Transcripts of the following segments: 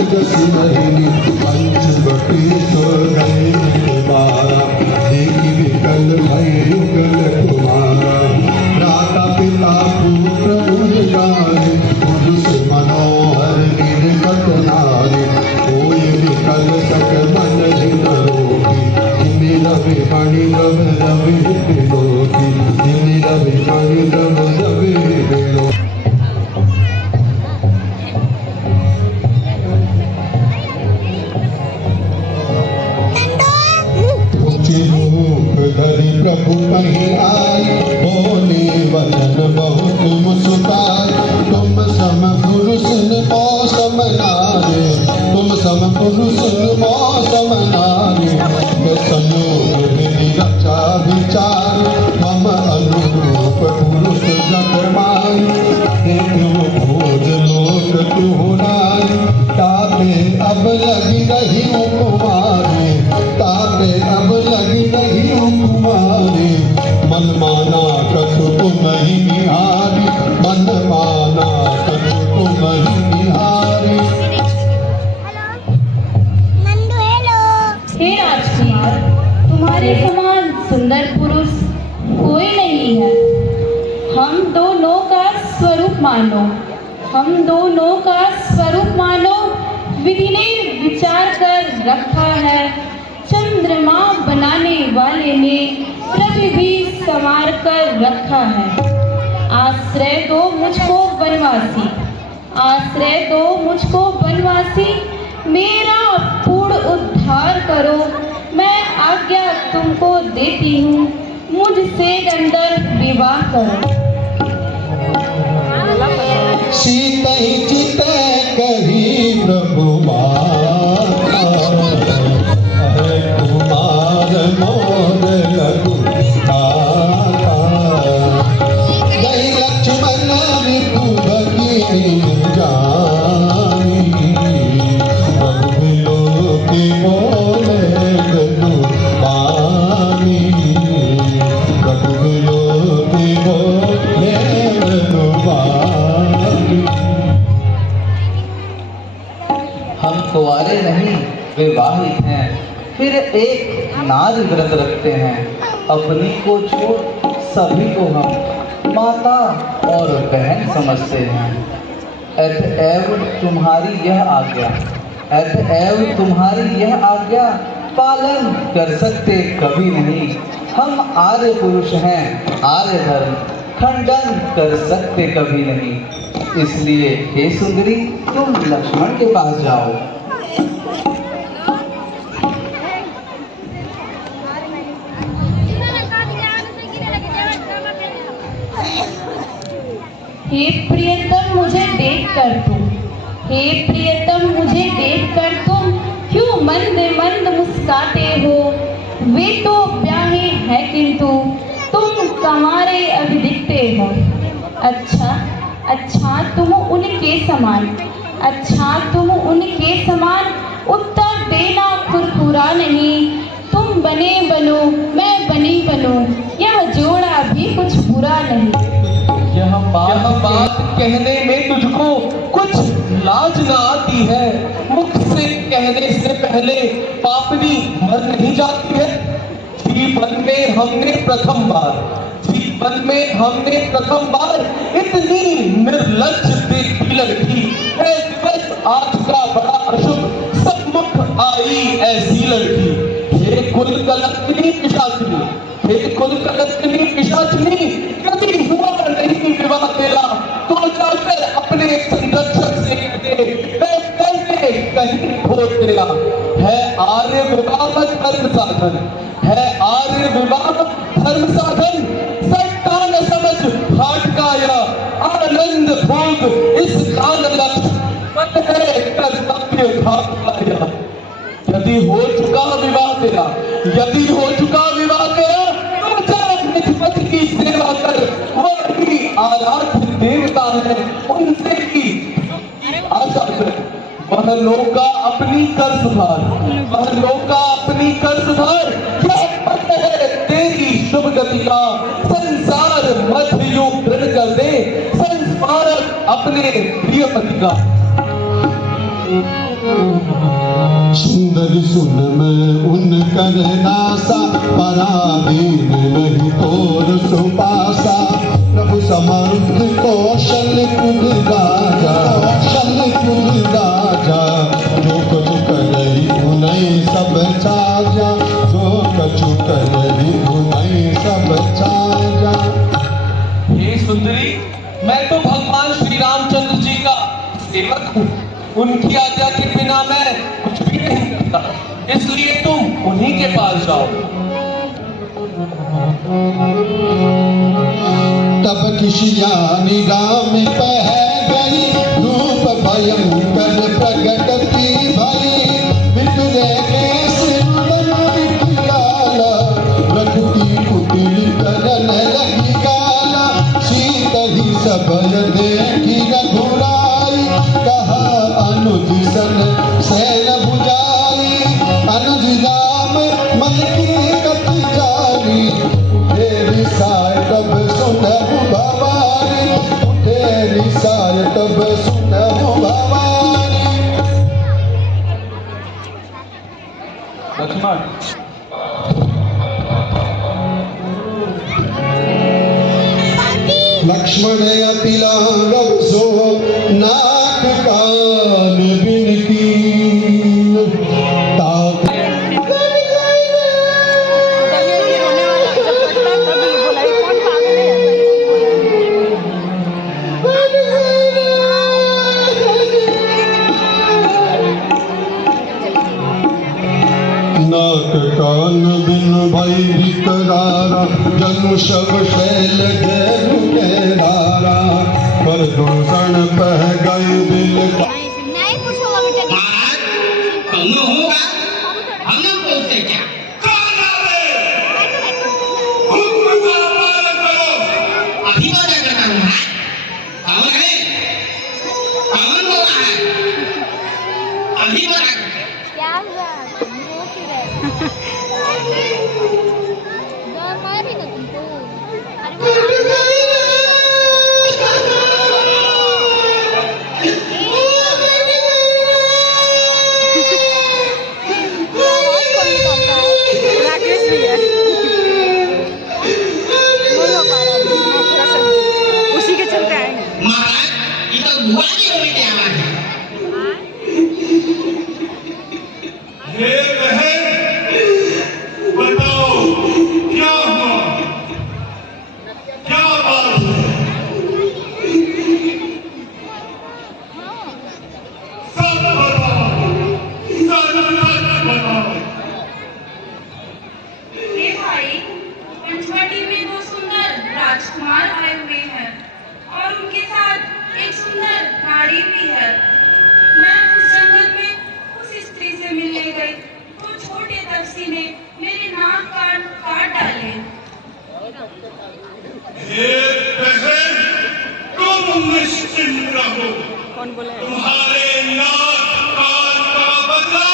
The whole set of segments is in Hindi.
जस नहीं पंचवटी तो गए बारा देखी विकल भय युगल कुमारा राता पिता पुत्र उजारे पुरुष मनोहर निर्कट नारी कोई विकल सक मन जिन रोगी जिनि रवि मणि रव रवि विलोकी जिनि रवि मणि रव रवि विलोकी धरि प्रभु कहीं आए बोले वचन बहुत मुस्काए तुम सम पुरुष मौसम नारे तुम सम पुरुष मौसम नारे संयोग विधि रक्षा विचार हम अनुरूप पुरुष जग माई खोज लोक तुहराई तापे अब लगी रही कुमारी तापे अब लगी रही कुमारी मन माना कछु तुम ही निहारी मन माना कछु तुम ही निहारी। हे राजकुमार, तुम्हारे समान सुंदर पुरुष कोई नहीं है। हम दोनों का स्वरूप मानो, हम दोनों का स्वरूप मानो। विधि ने विचार कर रखा है, चंद्रमा बनाने वाले ने रवि भी संवार कर रखा है। आश्रय दो मुझको वनवासी, आश्रय दो मुझको वनवासी, मेरा पूर्ण उद्धार करो। मैं आज्ञा तुमको देती हूँ, मुझसे अंदर विवाह करो। सीता चित कही प्रभु माता कुमार मोद लघु आता गई लक्ष्मण विभुभगिनी जानी रघुलोकी बोले गनु पानी रघुलोकी बोले गनु पानी। हम कुंवारे नहीं विवाहित हैं, फिर एक नारी व्रत रखते हैं। अपनी को छोड़ सभी को हम माता और बहन समझते हैं। अतएव तुम्हारी यह आज्ञा, अतएव तुम्हारी यह आज्ञा पालन कर सकते कभी नहीं। हम आर्य पुरुष हैं, आर्य धर्म खंडन कर सकते कभी नहीं। इसलिए हे सुंदरी, तुम लक्ष्मण के पास जाओ। हे प्रियतम मुझे देख कर तुम, हे प्रियतम मुझे देख कर तुम क्यों मंद मंद मुस्काते हो। वे तो ब्याहे हैं किंतु तुम कंवारे अभी दिखते हो। अच्छा अच्छा तुम उनके समान, अच्छा तुम उनके समान उत्तर देना खुरखुरा नहीं। तुम बने बनो मैं बनी बनूं, यह जोड़ा भी कुछ बुरा नहीं। यह बात कहने में तुझको कुछ लाज न आती है। मुख से कहने से पहले पापनी मर नहीं जाती है। जीवन में हमने प्रथम बार, जीवन में हमने प्रथम बार इतनी निर्लज्ज देखी लड़की है। दिवस आज का बड़ा अशुभ, सन्मुख आई ऐसी लड़की। हे कुल कलंकिनी पिशाचिनी, हे कुल कलंकिनी पिशाचिनी, कभी हुआ नहीं विवाह तेरा, तो जाकर अपने संरक्षक से कहते मैं कैसे कहीं खो तेरा। है आर्य विवाह धर्म साधन, है आर्य विवाह धर्म साधन। सत्ता न समझ हाट का यह आनंद भोग, इस काल लक्ष्य पद है कर्तव्य घाट का यह। यदि हो चुका विवाह तेरा, यदि हो चुका विवाह तेरा, तो जा निज पति की सेवा कर। वह भी आराध्य देवता है, उनसे ही आशा कर। वह लोका अपनी कर सुधार, वह लोका अपनी कर सुधार। क्या पद है तेरी शुभ गति का, संसार मध्य योग दृढ़ कर दे। संस्मारक अपने प्रिय पति का। सुंदर सुन में उन कर दासा, पराधीन नहीं तोर सुपासा। प्रभु समर्थ कौशल कुल राजा, कौशल कुल राजा। जो कुछ करही उन्हीं सब छाजा, जो कुछ करही उन्हीं सब छाजा। हे सुंदरी, मैं तो भगवान श्री रामचंद्र जी का सेवक हूँ। उनकी आज्ञा के बिना मैं कुछ भी नहीं करता, इसलिए तुम उन्हीं के पास जाओ। तब किशिया निगाह में पह गई, रूप भयंकर प्रगटती भई। बिटुरे केस रुदन बिटियाला, रघुती कुटिल करन लगी काला। सीत ही सबल देखी रघुराई, कहा अनुज सन सैन भुजाई। अनुज राम मन की कति जानी, उठे रिसाय तब सुनहु भवानी। उठे रिसाय तब सुनहु भवानी। लक्ष्मण, लक्ष्मण अति लाघव सो, नाक कान बिन कीन। ताक नाक कान बिन भई विकरारा, जनु शब शैल घेरु घेरारा। पर दूषण पह गए दिल का। नहीं कुछ होगा बेटा। महाराज कौनो होगा, हम लोग को उससे क्या? कौन आवे? हुक्म का पालन करो। अभी तो क्या करता हूँ महाराज? कौन है? कौन बोला है? अभी बता। क्या हुआ? वो किधर? मारी ना तुमको। उसी के चलते आएंगे। महाराज ये तो बुआ की होने की आवाज है। हे बहन, बताओ क्या हुआ, क्या बात है? सब बताओ, सब बताओ। हे भाई, पंचवटी में दो सुंदर राजकुमार आए हुए हैं और उनके साथ एक सुंदर नारी भी है। मैं उस जंगल में उस स्त्री से मिलने गई तो छोटे तपसी ने मेरे नाक काट डाले। हे बहन, तुम निश्चिंत रहो। कौन बोला है? तुम्हारे नाक कान का बदला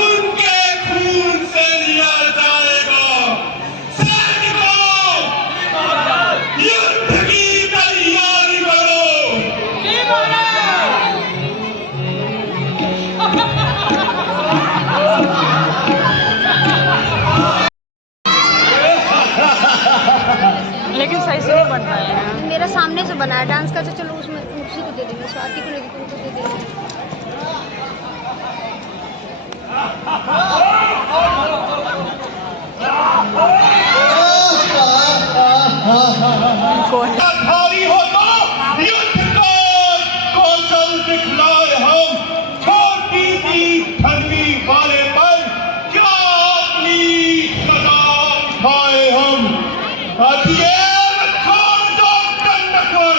उनके खून से लिया जाएगा। सैनिकों, युद्ध की तैयारी करो। लेकिन सही से नहीं बन पाया ना। मेरा सामने से बना है डांस का, तो चलो उसमें उसी को दे देंगे। स्वाति को लगी उनको दे देंगे। भारी हो तो युद्ध का कौशल दिखलाए हम। छोटी सी ठंडी वाले पर क्या अपनी सदा उठाए हम। हथियार छोड़ दो दंडकन,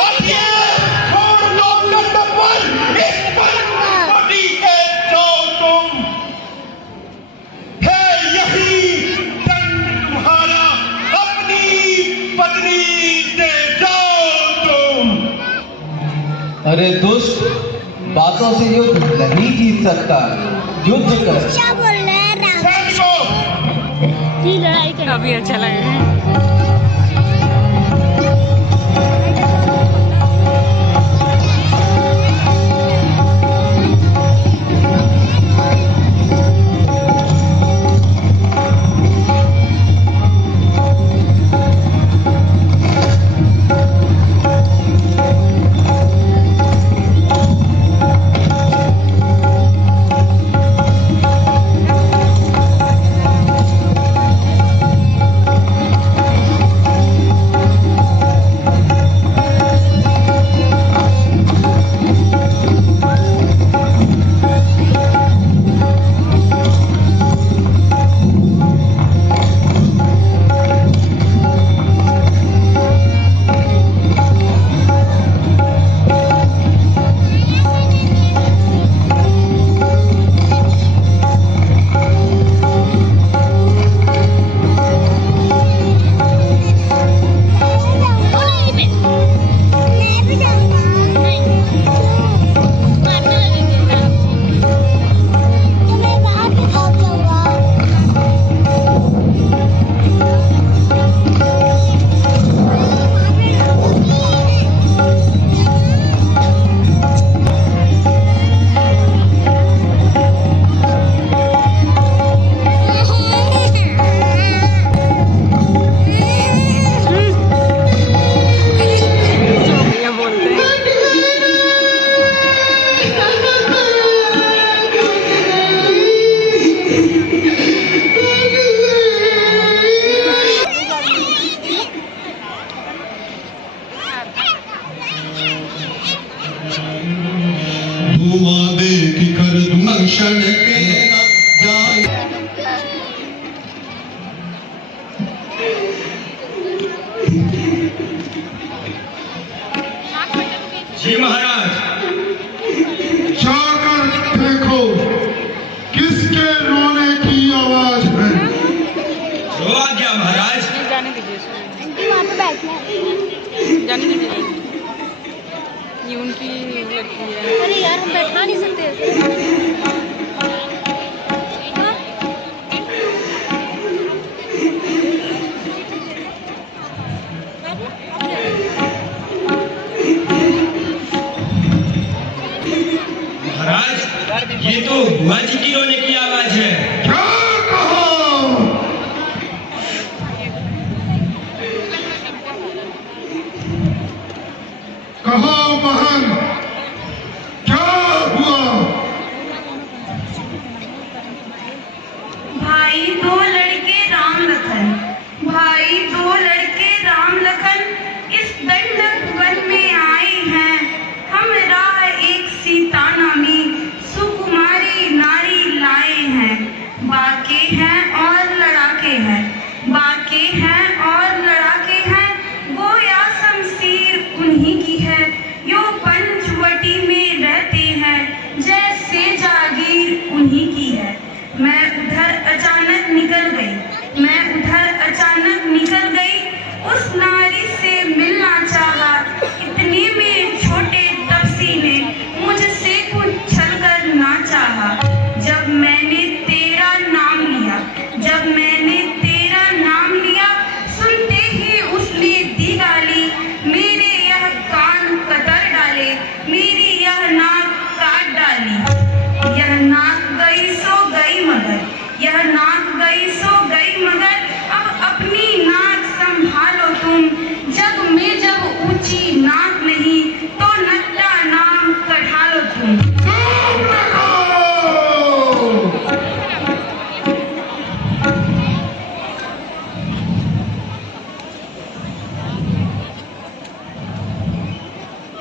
हथियार छोड़ दो दंडकन। इस पर छोटी से जाओ तुम। है यही दंड तुम्हारा, अपनी पत्नी दे जाओ तुम। अरे दुष्ट, बातों से युद्ध नहीं जीत सकता, युद्ध कर। क्या बोल रहे हैं राम? सैनिकों, जी लड़ाई करें। अभी अच्छा लगेगा। धुआं देख कर दंशन के न जाए। जी महाराज, जाकर देखो किसके रोने की आवाज है। जो आ गया महाराज। जाने दीजिए इसको। आंटी वहाँ पे बैठना है। जाने दीजिए। ये उनकी लड़की है। अरे यार हम बैठा नहीं सकते। महाराज, ये तो बुआ जी की रोने की आवाज है। क्या कहा? कहा बहन, क्या हुआ? भाई दो लड़के राम लखन, भाई दो लड़के राम लखन इस दंडक वन में आए हैं। हम राह एक सीता नामी सुकुमारी नारी लाए हैं। बाके हैं और लड़ाके हैं, बाके हैं और लड़ाके हैं। गोया शमशीर उन्हीं की है, यो पंचवटी में रहते हैं। जैसे जागीर उन्हीं की है। मैं उधर अचानक निकल गई, मैं उधर अचानक निकल गई। उस नारी से मिलना चाहा। इतने में छोटे तपसी ने मुझसे कुछ छल कर ना चाहा। जब मैंने तेरा नाम लिया, जब मैंने तेरा नाम लिया, सुनते ही उसने दी गाली। मेरे यह कान कतर डाले, मेरी यह नाक काट डाली। यह नाक गई सो गई मगर, यह नाक गई सो गई मगर। अब अपनी नाक संभालो तुम। जग में जब ऊंची नाक नहीं तो नट्टा नाम कढ़ा लो तुम।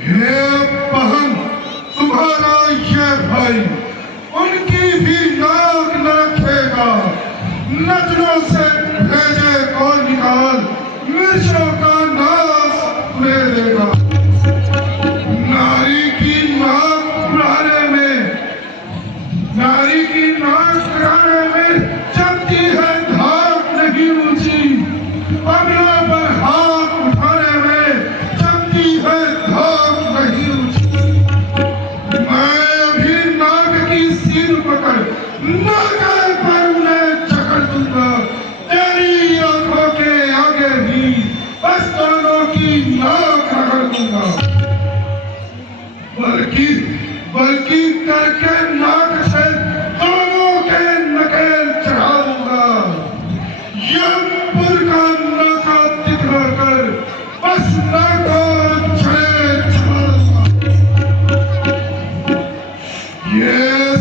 हे बहन, तुम्हारा ये भाई उनकी भी नाक न रखेगा। नजरों से भेजे को निकाल, मिर्चों का नाश ले देगा। नारी की नाक उड़ाने में, नारी की नाक उड़ाने में चलती है धाक नहीं ऊंची। अगला पर हाथ उठाने में चलती है धाक नहीं ऊंची। मैं अभी नाग की सीन पकड़ नागर पर उन्हें जकड़ दूंगा। तेरी आंखों के आगे भी बस दोनों की नाक रगड़ दूंगा। बल्कि करके नाक से दोनों के नकेल चढ़ा दूंगा। यमपुर का नाका दिखला कर बस नाको छड़े चढ़ा दूंगा। ये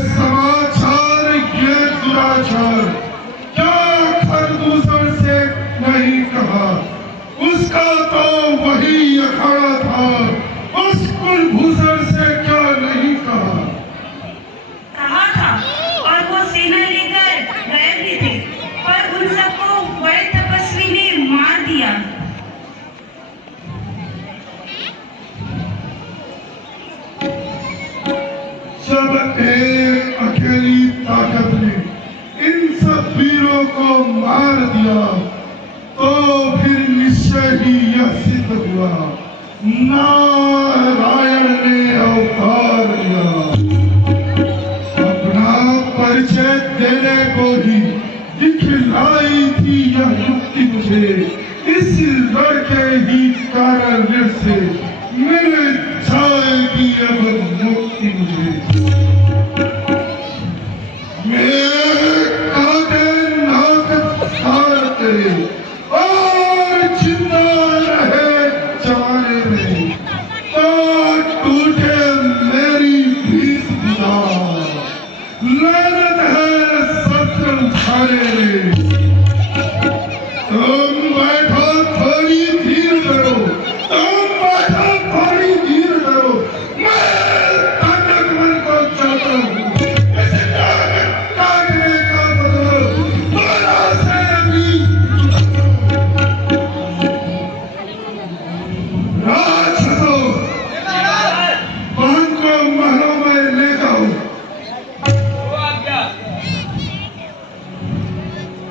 समाचार, ये दुराचार क्या खरदूसर से नहीं कहा। उसका तो वही अखाड़ा था, उस कुलभूषण से क्या नहीं कहा। कहा था और वो सेना लेकर गए भी थे, पर उन सबको बड़े तपस्वी ने मार दिया। जब एक अकेली ताकत ने इन सब वीरों को मार दिया तो फिर निश्चय ही यह सिद्ध हुआ, नारायण ने अवतार लिया। अपना परिचय देने को ही दिखलाई थी यह युक्ति मुझे। इस लड़के ही कारण से